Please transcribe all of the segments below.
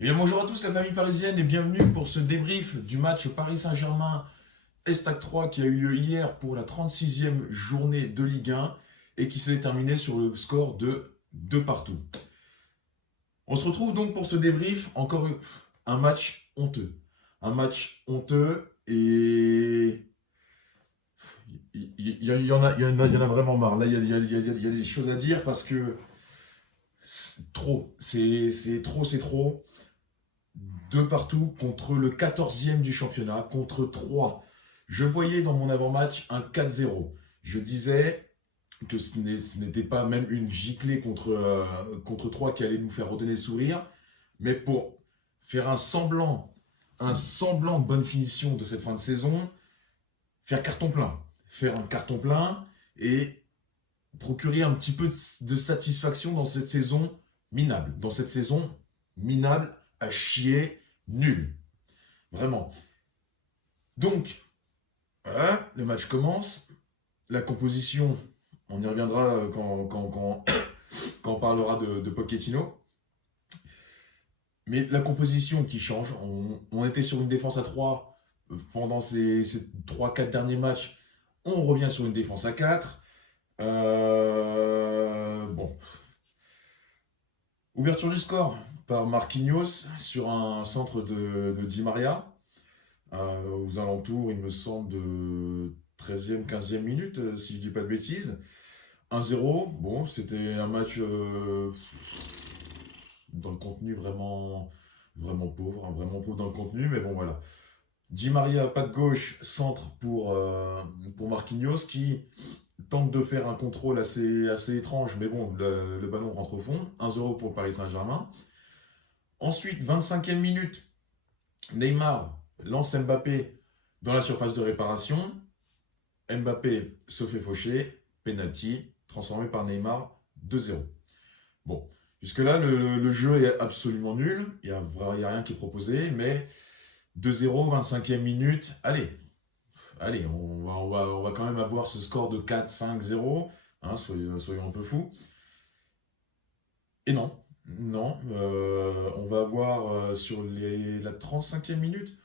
Et bien, bonjour à tous la famille parisienne et bienvenue pour ce débrief du match Paris Saint-Germain Estac 3 qui a eu lieu hier pour la 36e journée de Ligue 1 et qui s'est terminé sur le score de 2 partout. On se retrouve donc pour ce débrief, encore un match honteux. Un match honteux et il y en a vraiment marre. Là, il y a des choses à dire parce que c'est trop. C'est trop. De partout contre le 14e du championnat, contre 3. Je voyais dans mon avant-match un 4-0. Je disais que ce n'était pas même une giclée contre 3 qui allait nous faire redonner le sourire, mais pour faire un semblant de bonne finition de cette fin de saison, faire carton plein. Faire un carton plein et procurer un petit peu de satisfaction dans cette saison minable. Dans cette saison minable à chier, nul. Vraiment. Donc, voilà, le match commence. La composition, on y reviendra quand on parlera de Pochettino. Mais la composition qui change, on était sur une défense à 3 pendant ces 3-4 derniers matchs. On revient sur une défense à 4. Bon. Ouverture du score par Marquinhos sur un centre de Di Maria. Aux alentours, il me semble, de 13e, 15e minute, si je dis pas de bêtises. 1-0, bon, c'était un match dans le contenu vraiment pauvre dans le contenu, mais bon, voilà. Di Maria, pas de gauche, centre pour Marquinhos, qui tente de faire un contrôle assez étrange, mais bon, le ballon rentre au fond. 1-0 pour Paris Saint-Germain. Ensuite, 25e minute, Neymar lance Mbappé dans la surface de réparation. Mbappé se fait faucher, penalty, transformé par Neymar 2-0. Bon, jusque-là, le jeu est absolument nul. Il n'y a rien qui est proposé, mais 2-0, 25e minute. Allez, on va quand même avoir ce score de 4-5-0. Hein, soyons un peu fous. Et non, on va avoir sur la 35e minute,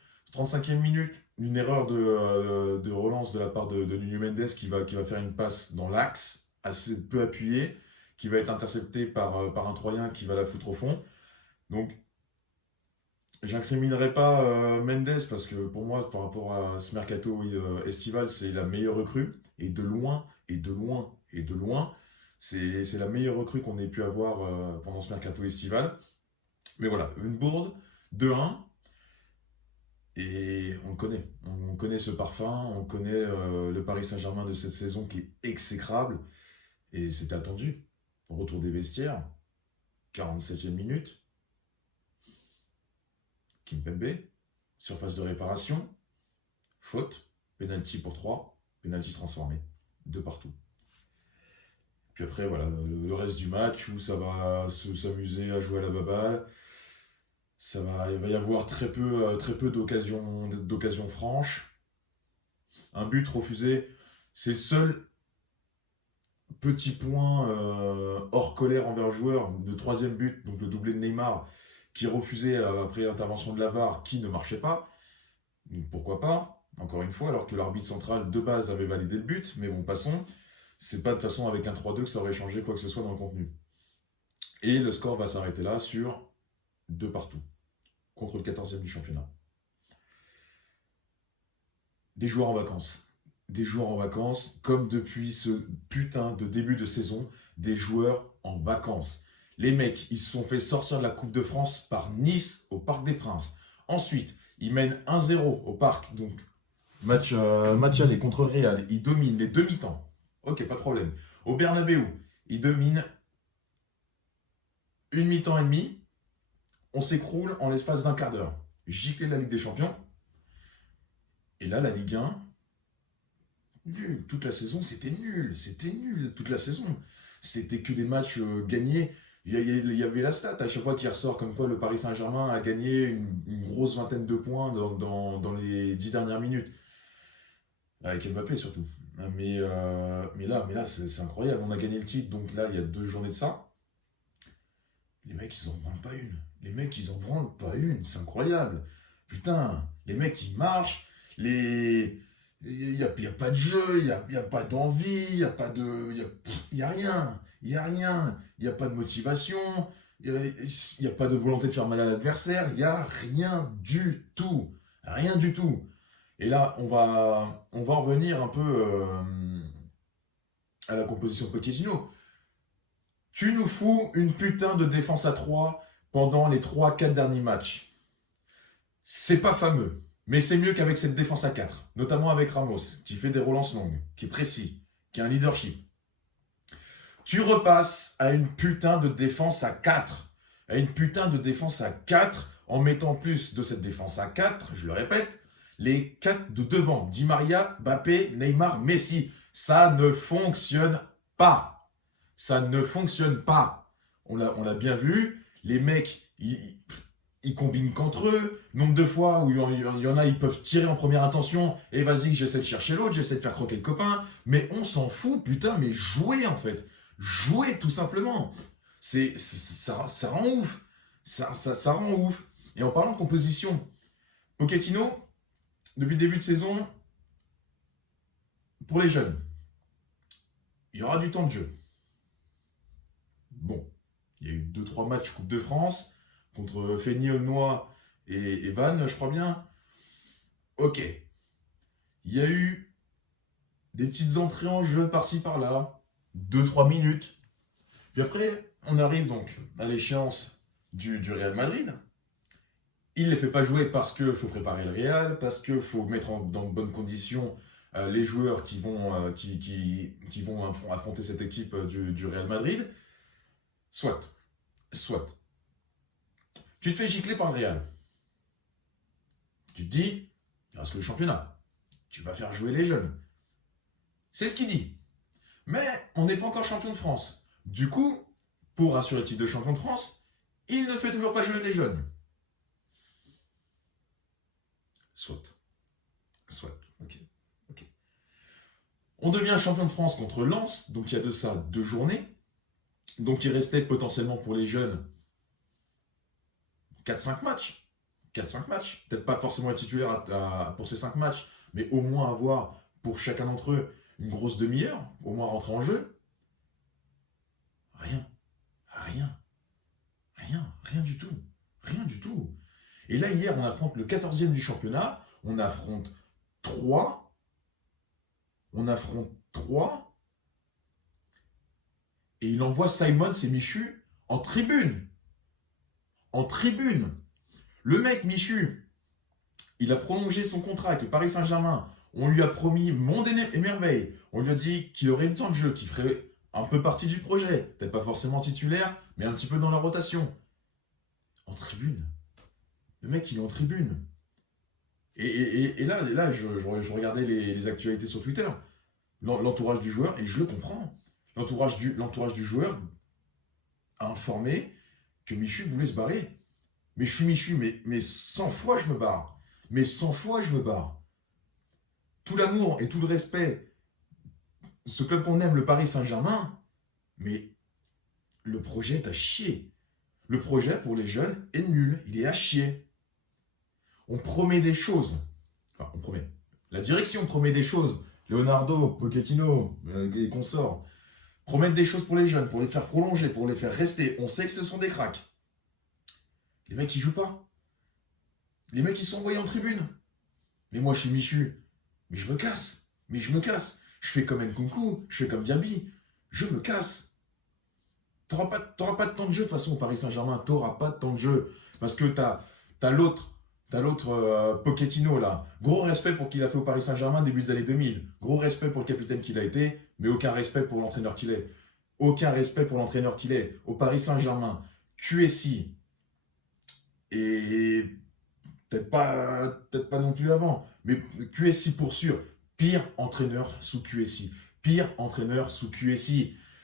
une erreur de relance de la part de Nuno Mendes qui va faire une passe dans l'axe, assez peu appuyée, qui va être interceptée par un Troyen qui va la foutre au fond. Donc, j'incriminerai pas Mendes parce que pour moi, par rapport à ce mercato estival, c'est la meilleure recrue. Et de loin, et de loin, et de loin, c'est la meilleure recrue qu'on ait pu avoir pendant ce mercato estival. Mais voilà, une bourde, 2-1. Et on connaît ce parfum, on connaît le Paris Saint-Germain de cette saison qui est exécrable. Et c'était attendu. Retour des vestiaires, 47e minute. Kimpembe, surface de réparation, faute, penalty pour 3, penalty transformé, de partout. Puis après, voilà, le reste du match où ça va s'amuser à jouer à la baballe. Il va y avoir très peu d'occasions franches. Un but refusé, c'est seul petit point hors colère envers le joueur. Le troisième but, donc le doublé de Neymar, qui est refusé après l'intervention de la VAR, qui ne marchait pas. Donc pourquoi pas, encore une fois, alors que l'arbitre central de base avait validé le but, mais bon, passons. C'est pas de toute façon avec un 3-2 que ça aurait changé quoi que ce soit dans le contenu. Et le score va s'arrêter là sur 2 partout, contre le 14e du championnat. Des joueurs en vacances. Des joueurs en vacances, comme depuis ce putain de début de saison, des joueurs en vacances. Les mecs, ils se sont fait sortir de la Coupe de France par Nice au Parc des Princes. Ensuite, ils mènent 1-0 au Parc, donc match aller contre le Real. Ils dominent les demi-temps. Ok, pas de problème. Au Bernabeu, ils dominent une mi-temps et demi. On s'écroule en l'espace d'un quart d'heure. Giclé de la Ligue des Champions. Et là, la Ligue 1, nul. Toute la saison, c'était nul. C'était nul toute la saison. C'était que des matchs gagnés. Il y avait la stat à chaque fois qui ressort comme quoi le Paris Saint-Germain a gagné une grosse vingtaine de points dans les 10 dernières minutes. Avec Mbappé surtout. Mais là c'est incroyable. On a gagné le titre, donc là, il y a 2 journées de ça. Les mecs, ils en branlent pas une. Les mecs, ils en branlent pas une. C'est incroyable. Putain, les mecs, ils marchent. Il n'y a pas de jeu, il y a pas d'envie, il n'y a pas de. Il y a rien. Il n'y a rien. Il n'y a pas de motivation. Il n'y a pas de volonté de faire mal à l'adversaire. Il n'y a rien du tout. Rien du tout. Et là, on va revenir un peu à la composition de Pochettino. Tu nous fous une putain de défense à 3 pendant les 3-4 derniers matchs. C'est pas fameux, mais c'est mieux qu'avec cette défense à 4, notamment avec Ramos, qui fait des relances longues, qui est précis, qui a un leadership. Tu repasses à une putain de défense à 4. À une putain de défense à 4, en mettant plus de cette défense à 4, je le répète, les 4 de devant. Di Maria, Mbappé, Neymar, Messi. Ça ne fonctionne pas. Ça ne fonctionne pas. On l'a bien vu. Les mecs, ils combinent qu'entre eux. Nombre de fois où il y en a, ils peuvent tirer en première intention. Et vas-y, j'essaie de chercher l'autre, j'essaie de faire croquer le copain. Mais on s'en fout, putain, mais jouer en fait. Jouer tout simplement. Ça rend ouf. Ça rend ouf. Et en parlant de composition, Pochettino, depuis le début de saison, pour les jeunes, il y aura du temps de jeu. Bon, il y a eu 2-3 matchs Coupe de France contre Feigny, Aulnois et Vannes, je crois bien. Ok. Il y a eu des petites entrées en jeu par-ci par-là, 2-3 minutes. Puis après, on arrive donc à l'échéance du Real Madrid. Il ne les fait pas jouer parce qu'il faut préparer le Real, parce qu'il faut mettre dans de bonnes conditions les joueurs qui vont affronter cette équipe du Real Madrid. Soit. Tu te fais gicler par le Real. Tu te dis, il reste que le championnat. Tu vas faire jouer les jeunes. C'est ce qu'il dit. Mais on n'est pas encore champion de France. Du coup, pour assurer le titre de champion de France, il ne fait toujours pas jouer les jeunes. Soit. Ok. On devient champion de France contre Lens, donc il y a de ça 2 journées. Donc il restait potentiellement pour les jeunes 4-5 matchs. Peut-être pas forcément être titulaire pour ces 5 matchs, mais au moins avoir pour chacun d'entre eux une grosse demi-heure, au moins rentrer en jeu. Rien du tout. Et là, hier, on affronte le 14e du championnat, on affronte 3. Et il envoie Simons et Michu en tribune. Le mec, Michu, il a prolongé son contrat avec le Paris Saint-Germain. On lui a promis monde et merveille. On lui a dit qu'il aurait du temps de jeu, qu'il ferait un peu partie du projet. Peut-être pas forcément titulaire, mais un petit peu dans la rotation. En tribune. Le mec, il est en tribune. Et là je regardais les actualités sur Twitter. L'entourage du joueur, et je le comprends. L'entourage du joueur a informé que Michu voulait se barrer. Mais je suis Michu, mais 100 fois je me barre. Tout l'amour et tout le respect, ce club qu'on aime, le Paris Saint-Germain, mais le projet est à chier. Le projet pour les jeunes est nul, il est à chier. On promet des choses. Enfin, on promet. La direction promet des choses. Leonardo, Pochettino et consorts promettent des choses pour les jeunes, pour les faire prolonger, pour les faire rester. On sait que ce sont des cracks. Les mecs, ils jouent pas. Les mecs, ils sont envoyés en tribune. Mais moi, je suis Michu. Mais je me casse. Je fais comme Nkunku, je fais comme Diaby. Je me casse. T'auras pas de temps de jeu, de toute façon, au Paris Saint-Germain. T'auras pas de temps de jeu. Parce que t'as l'autre Pochettino, là. Gros respect pour ce qu'il a fait au Paris Saint-Germain début des années 2000. Gros respect pour le capitaine qu'il a été, mais aucun respect pour l'entraîneur qu'il est. Au Paris Saint-Germain, QSI. Et peut-être pas non plus avant, mais QSI pour sûr. Pire entraîneur sous QSI.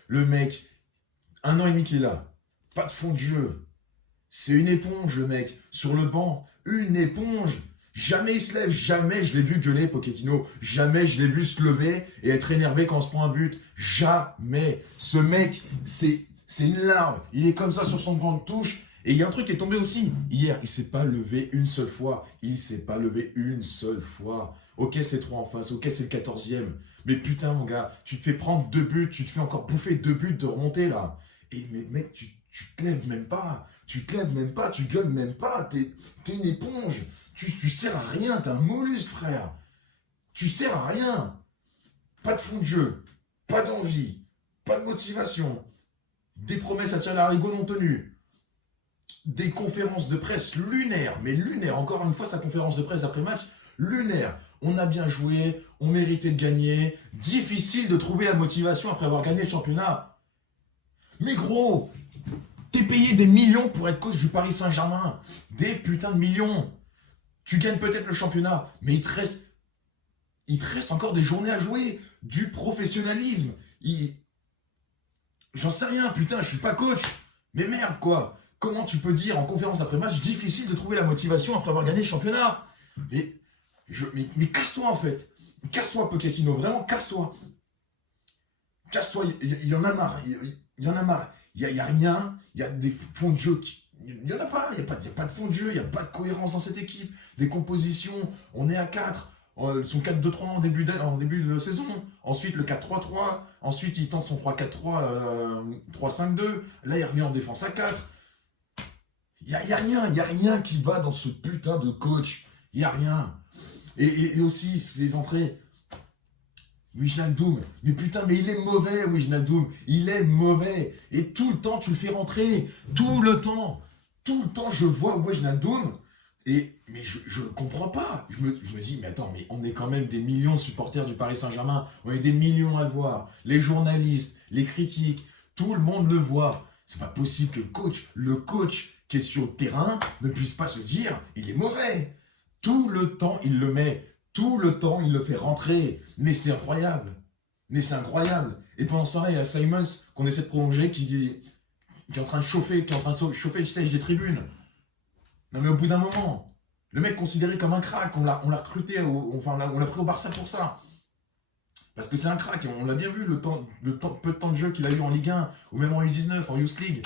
Le mec, 1 an et demi qu'il est là. Pas de fond de jeu. C'est une éponge, le mec. Sur le banc, une éponge. Jamais il se lève, jamais je l'ai vu gueuler, Pochettino. Jamais je l'ai vu se lever et être énervé quand on se prend un but. Jamais. Ce mec, C'est une larve. Il est comme ça sur son banc de touche. Et il y a un truc qui est tombé aussi. Hier, il ne s'est pas levé une seule fois. Il ne s'est pas levé une seule fois. Ok, c'est 3 en face. Ok, c'est le 14e. Mais putain, mon gars, tu te fais prendre 2 buts. Tu te fais encore bouffer 2 buts de remonter, là. Et mais mec, tu te lèves même pas. Tu te lèves même pas. Tu gueules même pas. T'es une éponge. Tu sers à rien. T'es un mollusque, frère. Tu sers à rien. Pas de fond de jeu. Pas d'envie. Pas de motivation. Des promesses à tirer l'arigot non tenues. Des conférences de presse lunaires, mais lunaires, encore une fois, sa conférence de presse après-match, lunaire. On a bien joué, on méritait de gagner, difficile de trouver la motivation après avoir gagné le championnat. Mais gros, t'es payé des millions pour être coach du Paris Saint-Germain, des putains de millions. Tu gagnes peut-être le championnat, mais il te reste encore des journées à jouer, du professionnalisme. J'en sais rien, putain, je suis pas coach, mais merde quoi. Comment tu peux dire en conférence après-match, difficile de trouver la motivation après avoir gagné le championnat? Mais casse-toi en fait. Casse-toi Pochettino, vraiment casse-toi. Casse-toi, il y en a marre. Il y en a marre. Il y a rien, il y a des fonds de jeu il n'y en a pas, il n'y a pas de fond de jeu, il n'y a pas de cohérence dans cette équipe. Des compositions, on est à 4. Son 4-2-3 en début de saison. Ensuite, le 4-3-3. Ensuite, il tente son 3-4-3, 3-5-2. Là, il revient en défense à 4. Il n'y a rien qui va dans ce putain de coach. Il n'y a rien. Et aussi, ses entrées. Wijnaldum. Mais putain, mais il est mauvais, Wijnaldum. Il est mauvais. Et tout le temps, tu le fais rentrer. Tout le temps. Tout le temps, je vois Wijnaldum. Mais je ne comprends pas. Je me dis, mais attends, mais on est quand même des millions de supporters du Paris Saint-Germain. On est des millions à le voir. Les journalistes, les critiques, tout le monde le voit. C'est pas possible que le coach qui est sur le terrain ne puisse pas se dire, il est mauvais. Tout le temps, il le met. Tout le temps, il le fait rentrer. Mais c'est incroyable. Mais c'est incroyable. Et pendant ce temps-là, il y a Simons qu'on essaie de prolonger qui est en train de chauffer, le siège des tribunes. Non mais au bout d'un moment, le mec considéré comme un crack, on l'a recruté, on l'a pris au Barça pour ça. Parce que c'est un crack, on l'a bien vu, peu de temps de jeu qu'il a eu en Ligue 1, ou même en U19, en Youth League.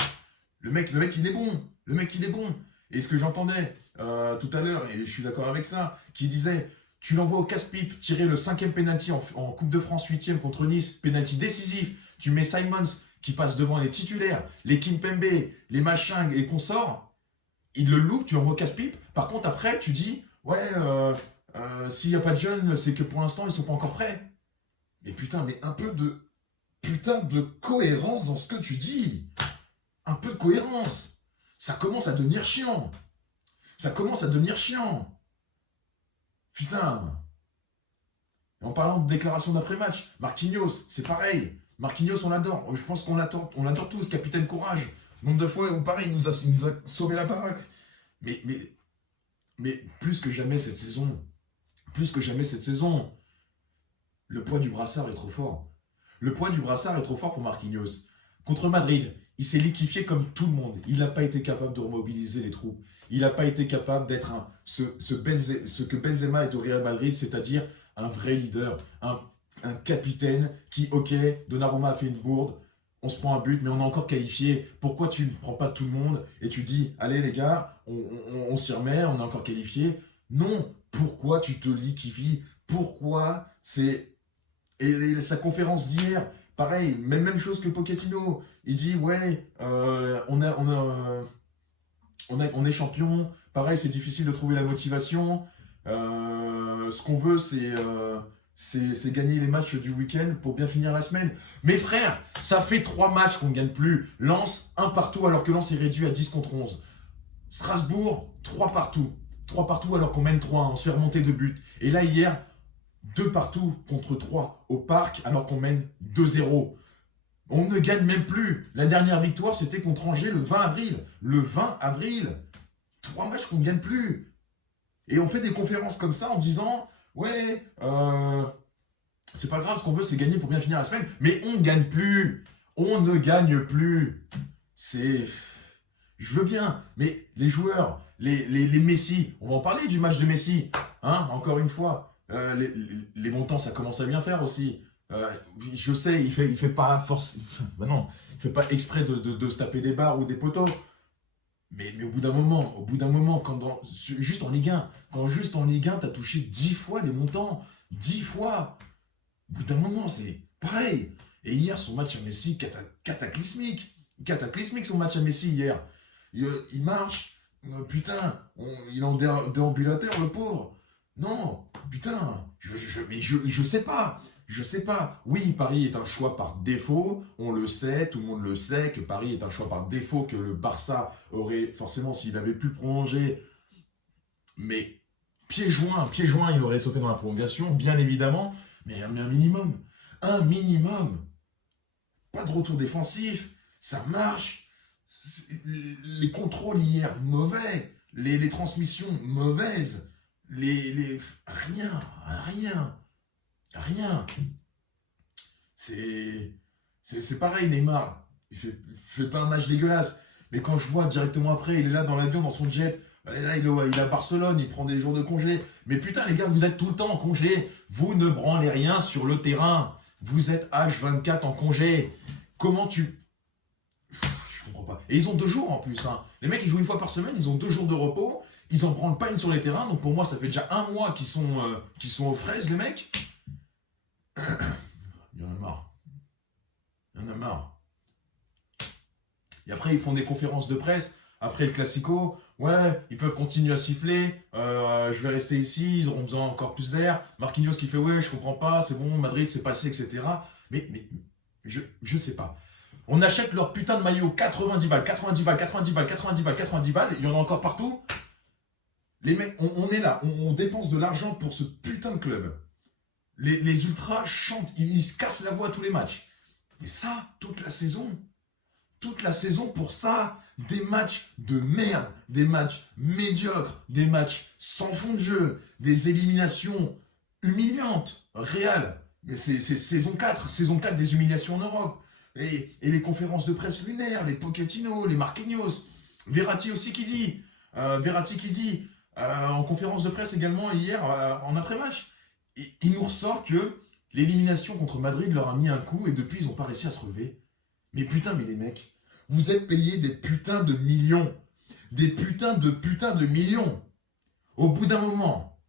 Le mec, il est bon. Le mec, il est bon. Et ce que j'entendais tout à l'heure, et je suis d'accord avec ça, qui disait, tu l'envoies au casse-pipe, tirer le 5e pénalty en Coupe de France 8e contre Nice, pénalty décisif, tu mets Simons qui passe devant les titulaires, les Kimpembe, les machins et consorts, il le loupe, tu l'envoies au casse-pipe. Par contre, après, tu dis, ouais, s'il n'y a pas de jeunes, c'est que pour l'instant, ils ne sont pas encore prêts. Mais putain, mais un peu de cohérence dans ce que tu dis. Un peu de cohérence. Ça commence à devenir chiant. Ça commence à devenir chiant. Putain. Et en parlant de déclaration d'après-match, Marquinhos, c'est pareil. Marquinhos, on l'adore. Je pense qu'on l'adore tous, capitaine courage. Nombre de fois où pareil, il nous a sauvé la baraque. Mais plus que jamais cette saison, le poids du brassard est trop fort. Le poids du brassard est trop fort pour Marquinhos. Contre Madrid, il s'est liquéfié comme tout le monde. Il n'a pas été capable de remobiliser les troupes. Il n'a pas été capable d'être ce que Benzema est au Real Madrid, c'est-à-dire un vrai leader, un capitaine qui, ok, Donnarumma a fait une bourde, on se prend un but, mais on est encore qualifié. Pourquoi tu ne prends pas tout le monde et tu dis, allez les gars, on s'y remet, on est encore qualifié? Non, pourquoi tu te liquéfies? Pourquoi c'est... Et sa conférence d'hier, pareil, même chose que Pochettino. Il dit, ouais, on est champion. Pareil, c'est difficile de trouver la motivation. Ce qu'on veut, c'est gagner les matchs du week-end pour bien finir la semaine. Mais frère, ça fait 3 matchs qu'on ne gagne plus. Lens, 1 partout, alors que Lens est réduit à 10 contre 11. Strasbourg, 3 partout. 3 partout alors qu'on mène 3-1. On se fait remonter 2 buts. Et là, hier, 2 partout contre 3 au Parc alors qu'on mène 2-0. On ne gagne même plus. La dernière victoire, c'était contre Angers le 20 avril. Le 20 avril. 3 matchs qu'on ne gagne plus. Et on fait des conférences comme ça en disant, ouais, c'est pas grave, ce qu'on veut, c'est gagner pour bien finir la semaine. Mais on ne gagne plus. On ne gagne plus. Je veux bien, mais les joueurs, les Messi, on va en parler du match de Messi. Hein, encore une fois. Les montants, ça commence à bien faire aussi. Je sais, il fait pas force. Ben non, il fait pas exprès de se taper des barres ou des poteaux. Mais au bout d'un moment, juste en Ligue 1, quand juste en Ligue 1, t'as touché 10 fois les montants. 10 fois. Au bout d'un moment, c'est pareil. Et hier, son match à Messi, cataclysmique. Cataclysmique son match à Messi hier. Il marche. Putain, il est en déambulateur, le pauvre. Non, putain, mais je sais pas. Je sais pas. Oui, Paris est un choix par défaut. On le sait, tout le monde le sait que Paris est un choix par défaut, que le Barça aurait forcément, s'il avait pu prolonger, mais pied joint, il aurait sauté dans la prolongation, bien évidemment. Mais un minimum. Un minimum. Pas de retour défensif. Ça marche. Les contrôles hier, mauvais. Les transmissions, mauvaises. Rien. C'est pareil, Neymar. Il fait pas un match dégueulasse. Mais quand je vois directement après, il est là dans l'avion, dans son jet. Là, il est à Barcelone, il prend des jours de congé. Mais putain, les gars, vous êtes tout le temps en congé. Vous ne branlez rien sur le terrain. Vous êtes H24 en congé. Comment tu... Je comprends pas. Et ils ont 2 jours en plus. Hein. Les mecs, ils jouent 1 fois par semaine, ils ont 2 jours de repos. Ils en branlent pas une sur les terrains. Donc pour moi, ça fait déjà 1 mois qu'ils sont aux fraises, les mecs. Il y en a marre. Et après, ils font des conférences de presse. Après le Classico, ouais, ils peuvent continuer à siffler. Je vais rester ici, ils auront besoin encore plus d'air. Marquinhos qui fait, ouais, je comprends pas, c'est bon, Madrid, c'est passé, etc. Mais je sais pas. On achète leur putain de maillot 90 balles. Il y en a encore partout. Les mecs, on est là, on dépense de l'argent pour ce putain de club. Les ultras chantent, ils se cassent la voix à tous les matchs. Et ça, toute la saison pour ça, des matchs de merde, des matchs médiocres, des matchs sans fond de jeu, des éliminations humiliantes, réelles. Mais c'est saison 4 des humiliations en Europe. Et les conférences de presse lunaires, les Pochettino, les Marquinhos, Verratti aussi qui dit, en conférence de presse également hier, en après-match, il nous ressort que l'élimination contre Madrid leur a mis un coup et depuis ils n'ont pas réussi à se relever. Mais putain, mais les mecs, vous êtes payés des putains de millions. Des putains de millions. Au bout d'un moment,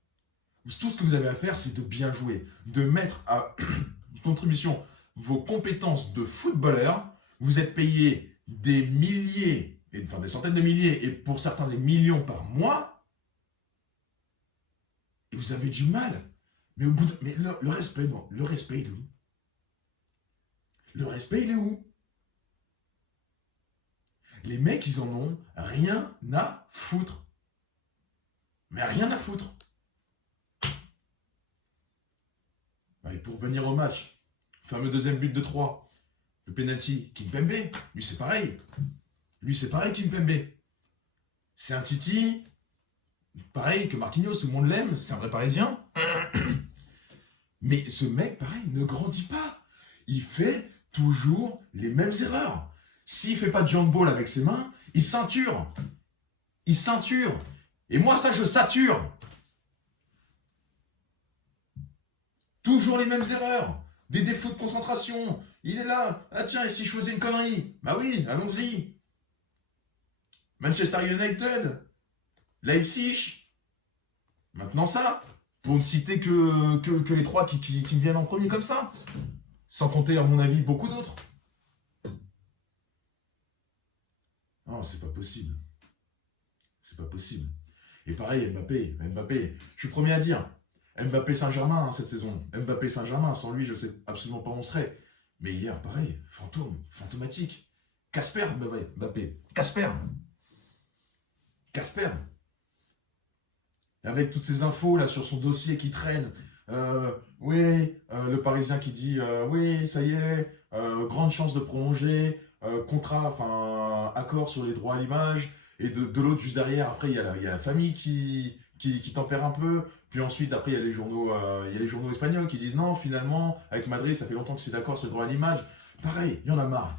tout ce que vous avez à faire, c'est de bien jouer. De mettre à contribution vos compétences de footballeur. Vous êtes payés des milliers, enfin des centaines de milliers, et pour certains des millions par mois. Et vous avez du mal. Mais, le respect, non. Le respect, il est où? Le respect, il est où? Les mecs, ils en ont rien à foutre. Mais rien à foutre. Et pour venir au match, le fameux deuxième but de 3, le penalty, Kimpembe, lui c'est pareil. Kimpembe. C'est un Titi, pareil que Marquinhos, tout le monde l'aime, c'est un vrai Parisien. Mais ce mec, pareil, ne grandit pas. Il fait toujours les mêmes erreurs. S'il ne fait pas de jump ball avec ses mains, il ceinture. Et moi, ça, je sature. Toujours les mêmes erreurs. Des défauts de concentration. Il est là. Ah tiens, et si je faisais une connerie? Bah oui, allons-y. Manchester United. Leipzig. Maintenant ça. Pour ne citer que les 3 qui viennent en premier comme ça. Sans compter, à mon avis, beaucoup d'autres. Non, c'est pas possible. Et pareil, Mbappé, je suis le premier à dire, Mbappé Saint-Germain cette saison. Mbappé Saint-Germain, sans lui, je sais absolument pas où on serait. Mais hier, pareil, fantomatique. Casper, Mbappé. Casper. Avec toutes ces infos là sur son dossier qui traîne. Le Parisien qui dit oui, ça y est, grande chance de prolonger, accord sur les droits à l'image. Et de l'autre, juste derrière, après, il y a la famille qui tempère un peu. Puis ensuite, après, il y a les journaux espagnols qui disent non, finalement, avec Madrid, ça fait longtemps que c'est d'accord sur les droits à l'image. Pareil, il y en a marre.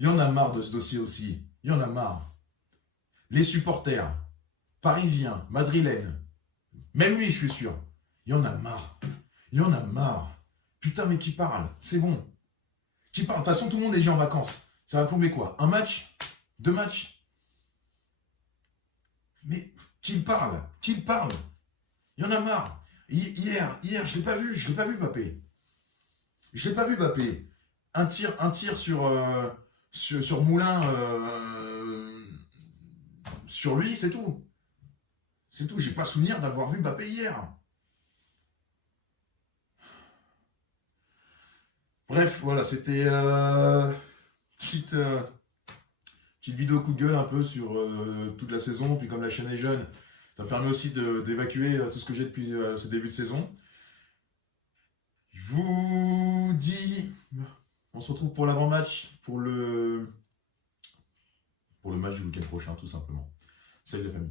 Il y en a marre de ce dossier aussi. Il y en a marre. Les supporters, parisiens, madrilènes, même lui, je suis sûr, il y en a marre. Putain, mais qui parle? C'est bon. Qui parle? De toute façon, tout le monde est déjà en vacances. Ça va plomber quoi? Un match? Deux matchs? Mais qu'il parle? Qu'il parle? Il y en a marre. Hier, je l'ai pas vu, Mbappé. Je l'ai pas vu, Mbappé. Un tir sur Moulin, sur lui, c'est tout. C'est tout. J'ai pas souvenir d'avoir vu Mbappé hier. Bref, voilà, c'était petite, petite vidéo coup de gueule un peu sur toute la saison. Puis comme la chaîne est jeune, ça me permet aussi d'évacuer tout ce que j'ai depuis ce début de saison. Je vous dis, on se retrouve pour l'avant-match, pour le match du week-end prochain, tout simplement. Salut les familles.